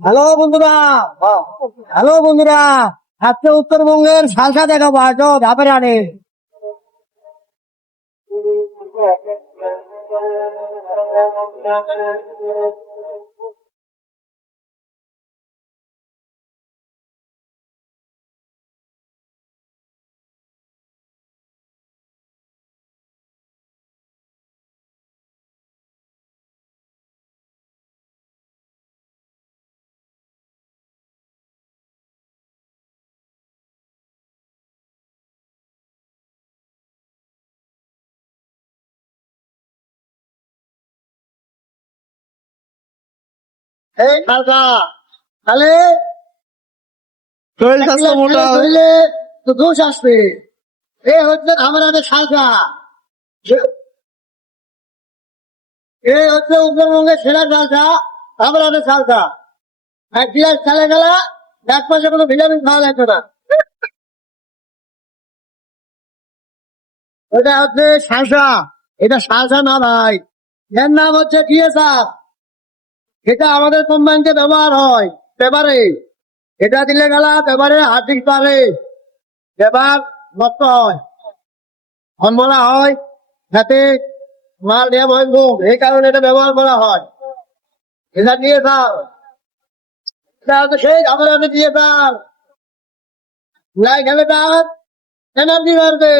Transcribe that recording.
Hello বন্ধুরা, hello বন্ধুরা, আজকে উত্তরবঙ্গের সালসা দেখাবো। আসো ধাপের আনে। এই সালসা তাহলে শরীর স্বাস্থ্য মোটা হয়। শরীরে তো দোষ আসবে। এ হচ্ছে আমাদের সালসা, এই হচ্ছে উত্তরবঙ্গের সেরা সালসা, আমাদের সালসা। এক গ্লাস খেলে গেলা এক পয়সা কোনো ভিটামিন খাওয়া লাগবে না। এটা হচ্ছে সালসা, এটা সালসা না ভাই, এর নাম হচ্ছে ডিএসআর। এটা আমাদের কোম্পানিতে ব্যবহার হয় পেপারে। এটা দিলে গেলা পেপারে হার্দিক পারে, পেপার নষ্ট হয়, হনমলা হয়, যাতে মাল দেওয়া বন্ধ, এই কারণে এটা ব্যবহার করা হয়। এটা ডিএসআর, এটা হচ্ছে সেই আমাদের ডিএসআর। নাই খেলে তার এনার্জি বাড়বে।